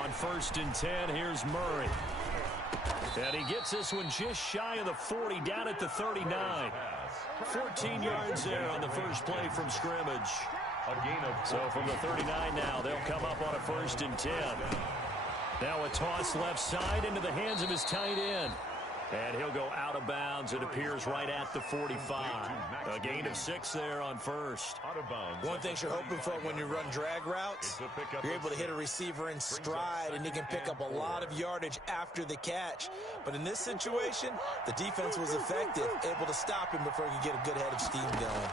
On 1st and 10, here's Murray. And he gets this one just shy of the 40, down at the 39. 14 yards there on the first play from scrimmage. So from the 39 now, they'll come up on a 1st and 10. Now a toss left side into the hands of his tight end. And he'll go out of bounds. It appears right at the 45. A gain of 6 there on 1st. One thing you're hoping for when you run drag routes, you're able to hit a receiver in stride, and he can pick up a lot of yardage after the catch. But in this situation, the defense was effective, able to stop him before he could get a good head of steam going.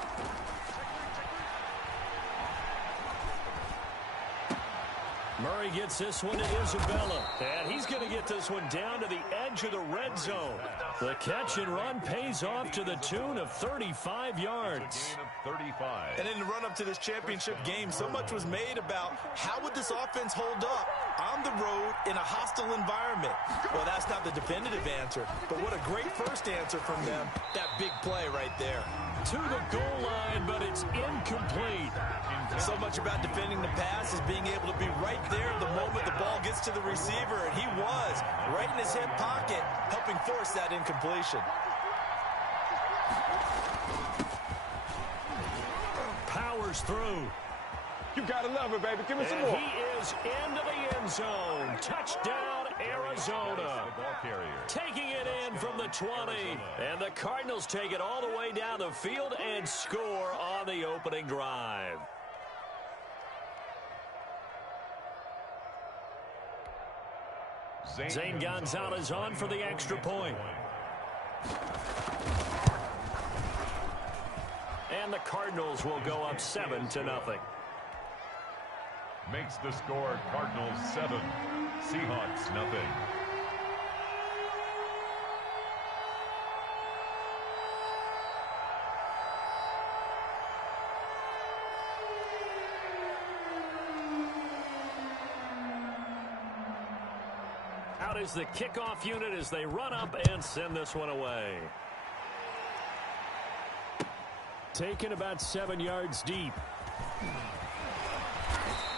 Murray gets this one to Isabella, and he's going to get this one down to the edge of the red zone. The catch and run pays off to the tune of 35 yards. And in the run-up to this championship game, so much was made about how would this offense hold up on the road in a hostile environment. Well, that's not the definitive answer, but what a great first answer from them. That big play right there. To the goal line, but it's incomplete. So much about defending the pass is being able to be right there the moment the ball gets to the receiver, and he was right in his hip pocket, helping force that incompletion. Powers through. You gotta love it, baby. Give me some more. He is into the end zone. Touchdown, Arizona. Taking it in from the 20. And the Cardinals take it all the way down the field and score on the opening drive. Zane Gonzalez on for the extra point. And the Cardinals will go up 7-0. Makes the score Cardinals 7, Seahawks nothing. Out is the kickoff unit as they run up and send this one away. Taken about 7 yards deep.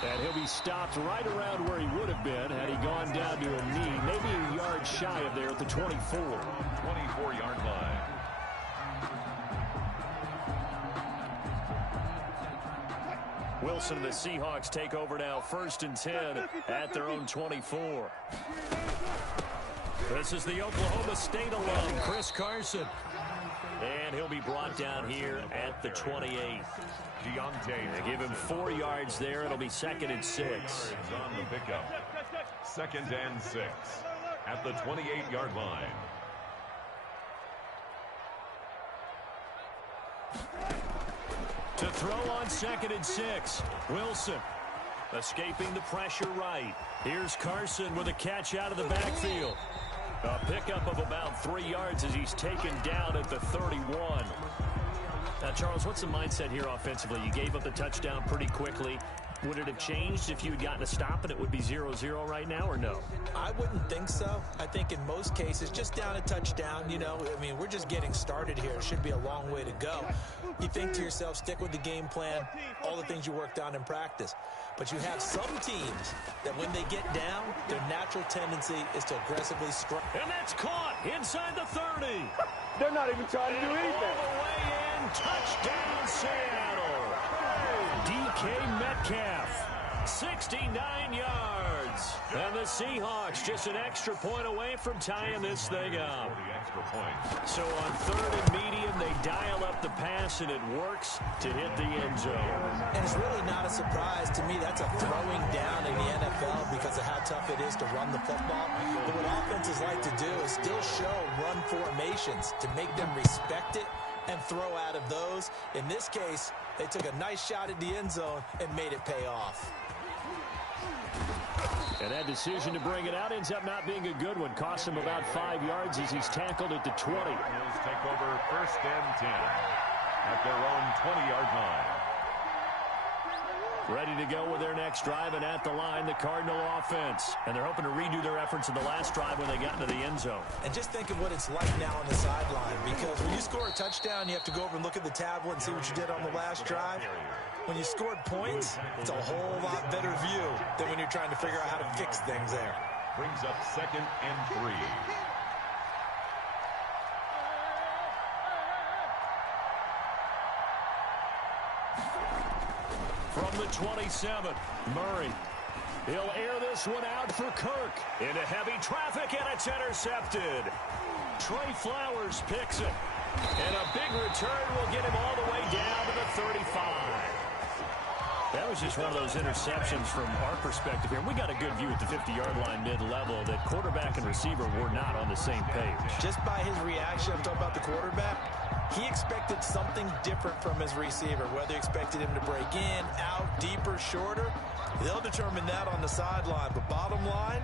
And he'll be stopped right around where he would have been had he gone down to a knee, maybe a yard shy of there at the 24. 24-yard line. Wilson and the Seahawks take over now, 1st and 10 at their own 24. This is the Oklahoma State alum, Chris Carson. And he'll be brought down here at the 28. They give him 4 yards there. It'll be 2nd and 6. On the pickup. 2nd and 6 at the 28-yard line. To throw on 2nd and 6. Wilson escaping the pressure right. Here's Carson with a catch out of the backfield. A pickup of about 3 yards as he's taken down at the 31. Now, Charles, what's the mindset here offensively? You gave up the touchdown pretty quickly. Would it have changed if you had gotten a stop and it would be 0-0 right now, or no? I wouldn't think so. I think in most cases, just down a touchdown, you know, I mean, we're just getting started here. It should be a long way to go. You think to yourself, stick with the game plan, all the things you worked on in practice. But you have some teams that when they get down, their natural tendency is to aggressively strike. And that's caught inside the 30. They're not even trying to do anything. All the way in, touchdown Seattle. DK Metcalf, 69 yards. And the Seahawks just an extra point away from tying this thing up. So on 3rd and medium, they dial up the pass, and it works to hit the end zone. And it's really not a surprise to me. That's a throwing down in the NFL because of how tough it is to run the football. But what offenses like to do is still show run formations to make them respect it and throw out of those. In this case, they took a nice shot at the end zone and made it pay off. And that decision to bring it out ends up not being a good one. Cost him about 5 yards as he's tackled at the 20. Cardinals take over 1st and 10 at their own 20-yard line. Ready to go with their next drive, and at the line, the Cardinal offense. And they're hoping to redo their efforts in the last drive when they got into the end zone. And just think of what it's like now on the sideline, because when you score a touchdown, you have to go over and look at the tablet and see what you did on the last drive. When you scored points, it's a whole lot better view trying to figure out how to fix things there. Brings up 2nd and 3. From the 27, Murray. He'll air this one out for Kirk. Into heavy traffic, and it's intercepted. Trey Flowers picks it. And a big return will get him all the way down to the 35. That was just one of those interceptions from our perspective here. We got a good view at the 50-yard line mid-level that quarterback and receiver were not on the same page. Just by his reaction, I'm talking about the quarterback, he expected something different from his receiver, whether he expected him to break in, out, deeper, shorter. They'll determine that on the sideline. But bottom line,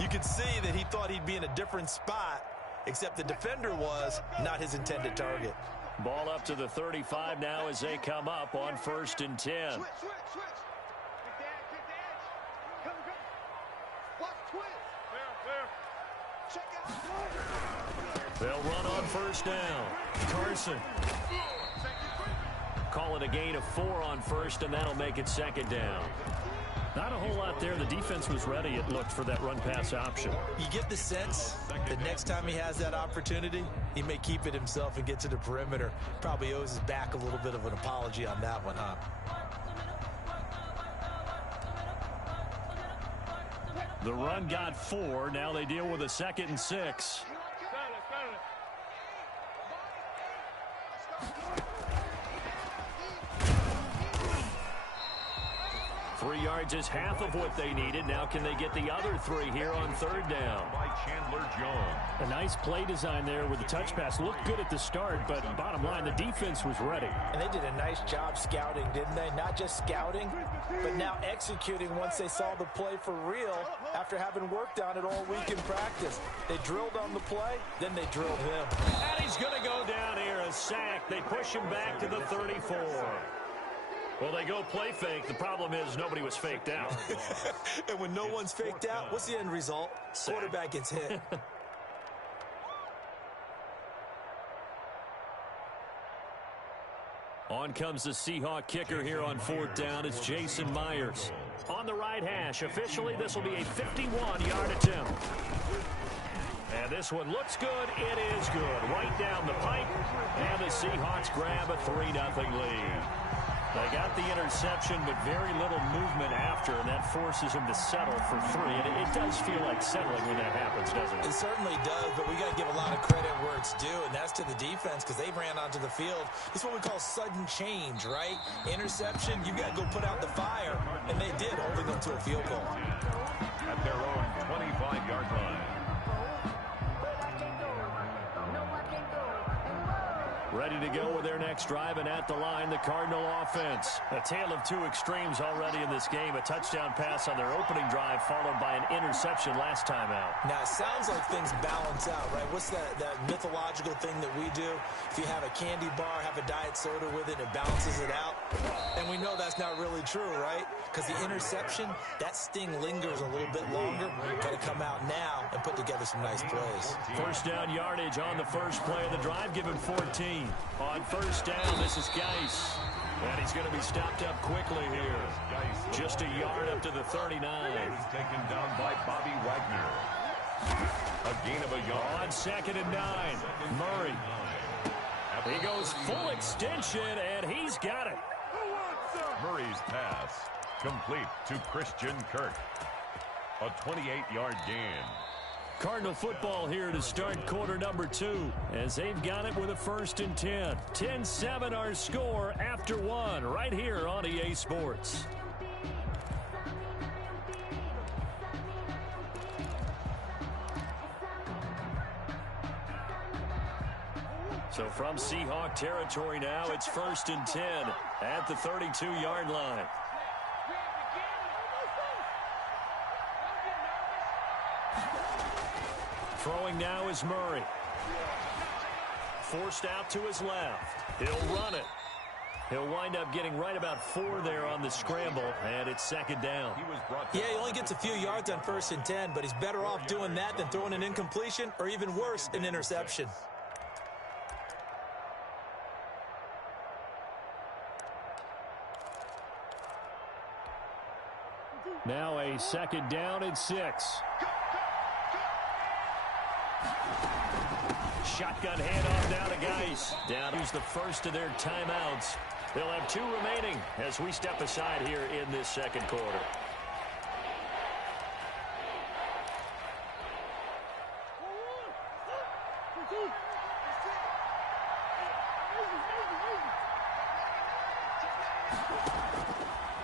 you can see that he thought he'd be in a different spot, except the defender was not his intended target. Ball up to the 35 now as they come up on 1st and 10. Switch. Come. Watch twist. Check out. They'll run on 1st down. Carson. Call it a gain of 4 on 1st, and that'll make it 2nd down. Not a whole lot there. The defense was ready, it looked, for that run-pass option. You get the sense that next time he has that opportunity, he may keep it himself and get to the perimeter. Probably owes his back a little bit of an apology on that one, huh? The run got 4. Now they deal with a 2nd and 6. 3 yards is half of what they needed. Now can they get the other 3 here on 3rd down? By Chandler Jones. A nice play design there with the touch pass. Looked good at the start, but bottom line, the defense was ready. And they did a nice job scouting, didn't they? Not just scouting, but now executing once they saw the play for real after having worked on it all week in practice. They drilled on the play, then they drilled him. And he's going to go down here, a sack. They push him back to the 34. Well, they go play fake. The problem is nobody was faked out. And when no one's faked out, what's the end result? Sack. Quarterback gets hit. On comes the Seahawk kicker here on 4th down. It's Jason Myers. On the right hash. Officially, this will be a 51-yard attempt. And this one looks good. It is good. Right down the pipe. And the Seahawks grab a 3-0 lead. They got the interception, but very little movement after, and that forces them to settle for 3. And it does feel like settling when that happens, doesn't it? It certainly does, but we got to give a lot of credit where it's due, and that's to the defense because they ran onto the field. It's what we call sudden change, right? Interception, you got to go put out the fire, and they did, holding them to a field goal. At their own 25-yard line. Ready to go with their next drive, and at the line, the Cardinal offense. A tale of 2 extremes already in this game. A touchdown pass on their opening drive, followed by an interception last time out. Now, it sounds like things balance out, right? What's that mythological thing that we do? If you have a candy bar, have a diet soda with it, it balances it out. And we know that's not really true, right? Because the interception, that sting lingers a little bit longer. Got to come out now and put together some nice plays. 1st down yardage on the first play of the drive, given 14. On 1st down, this is Geis. And he's going to be stopped up quickly here. Just a yard up to the 39. He's taken down by Bobby Wagner. A gain of a yard. On 2nd and 9, Murray. He goes full extension, and he's got it. Murray's pass complete to Christian Kirk. A 28-yard gain. Cardinal football here to start quarter number 2 as they've got it with a 1st and 10. 10-7 our score after 1 right here on EA Sports. So from Seahawk territory now, it's 1st and 10 at the 32-yard line. Throwing now is Murray. Forced out to his left. He'll run it. He'll wind up getting right about 4 there on the scramble, and it's 2nd down. Yeah, he only gets a few yards on 1st and 10, but he's better off doing that than throwing an incompletion or even worse, an interception. Now a 2nd down and 6. Shotgun handoff now to Geis. Down use the first of their timeouts. They'll have 2 remaining as we step aside here in this 2nd quarter.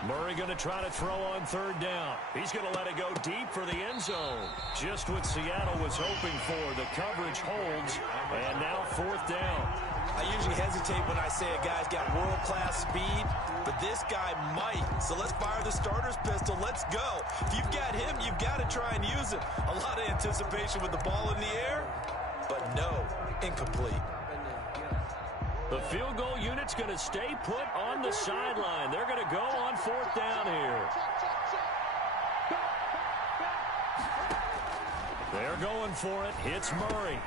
Murray going to try to throw on 3rd down. He's going to let it go deep for the end zone. Just what Seattle was hoping for. The coverage holds, and now 4th down. I usually hesitate when I say a guy's got world-class speed, but this guy might. So let's fire the starter's pistol. Let's go. If you've got him, you've got to try and use him. A lot of anticipation with the ball in the air, but no, incomplete. The field goal unit's going to stay put on the sideline. They're going to go on 4th down here. They're going for it. It's Murray.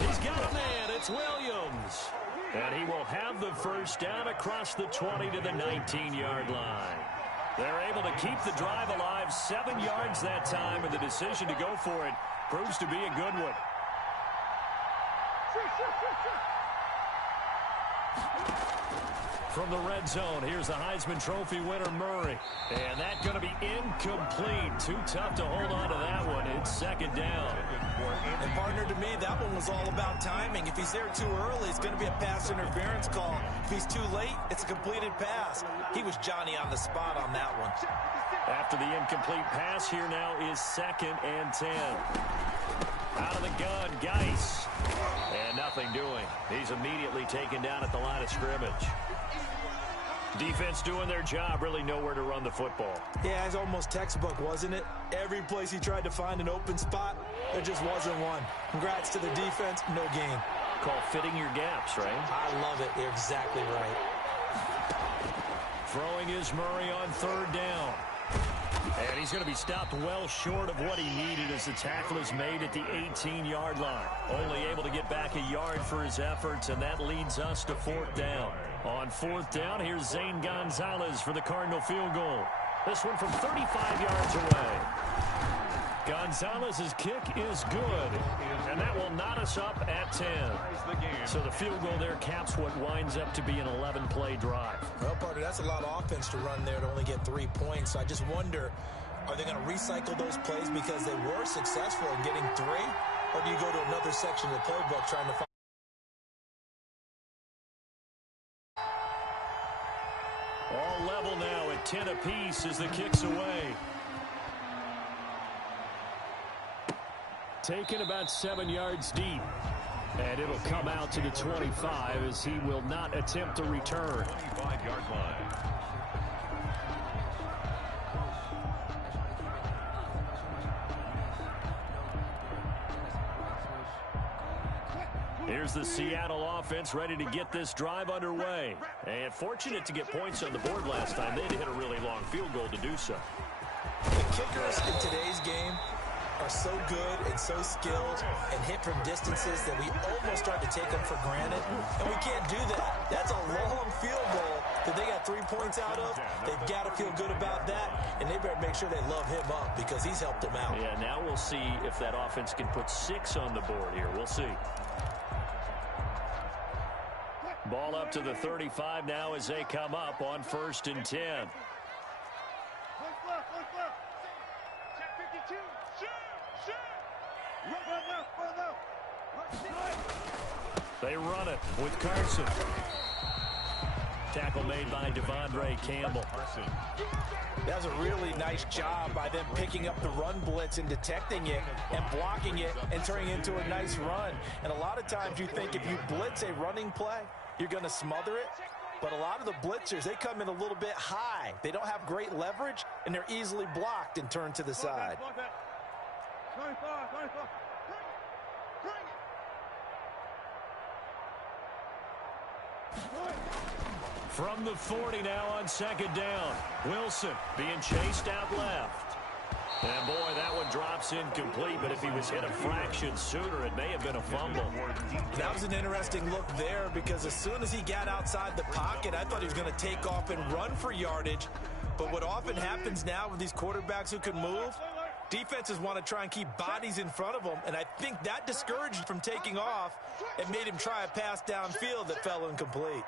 He's got a man. It's Williams. And he will have the 1st down across the 20 to the 19-yard line. They're able to keep the drive alive. 7 yards that time, and the decision to go for it proves to be a good one. From the red zone, here's the Heisman Trophy winner, Murray. And that's going to be incomplete. Too tough to hold on to that one. It's 2nd down. And, partner, to me, that one was all about timing. If he's there too early, it's going to be a pass interference call. If he's too late, it's a completed pass. He was Johnny on the spot on that one. After the incomplete pass, here now is 2nd and 10. Out of the gun, Geis. And nothing doing. He's immediately taken down at the line of scrimmage. Defense doing their job, really nowhere to run the football. Yeah, it's almost textbook, wasn't it? Every place he tried to find an open spot, there just wasn't one. Congrats to the defense, no gain. Call fitting your gaps, right? I love it. You're exactly right. Throwing is Murray on 3rd down. And he's going to be stopped well short of what he needed as the tackle is made at the 18-yard line. Only able to get back a yard for his efforts, and that leads us to 4th down. On 4th down, here's Zane Gonzalez for the Cardinal field goal. This one from 35 yards away. Gonzalez's kick is good, and that will knot us up at 10. So the field goal there caps what winds up to be an 11-play drive. Well, partner, that's a lot of offense to run there to only get 3 points. So I just wonder, are they going to recycle those plays because they were successful in getting 3? Or do you go to another section of the playbook trying to find? All level now at 10 apiece as the kick's away. Taken about 7 yards deep. And it'll come out to the 25 as he will not attempt to return. 25-yard line. Here's the Seattle offense ready to get this drive underway. And fortunate to get points on the board last time. They'd hit a really long field goal to do so. The kickers in today's game are so good and so skilled and hit from distances that we almost start to take them for granted. And we can't do that. That's a long field goal that they got 3 points out of. They've got to feel good about that, and they better make sure they love him up because he's helped them out. Yeah, now we'll see if that offense can put 6 on the board here. We'll see. Ball up to the 35 now as they come up on 1st and 10. They run it with Carson. Tackle made by Devondre Campbell. That was a really nice job by them picking up the run blitz and detecting it and blocking it and turning it into a nice run. And a lot of times you think if you blitz a running play, you're going to smother it. But a lot of the blitzers, they come in a little bit high. They don't have great leverage, and they're easily blocked and turned to the side. From the 40 now on 2nd down. Wilson being chased out left. And boy, that one drops incomplete, but if he was hit a fraction sooner, it may have been a fumble. That was an interesting look there because as soon as he got outside the pocket, I thought he was going to take off and run for yardage. But what often happens now with these quarterbacks who can move, defenses want to try and keep bodies in front of them, and I think that discouraged him from taking off and made him try a pass downfield that fell incomplete.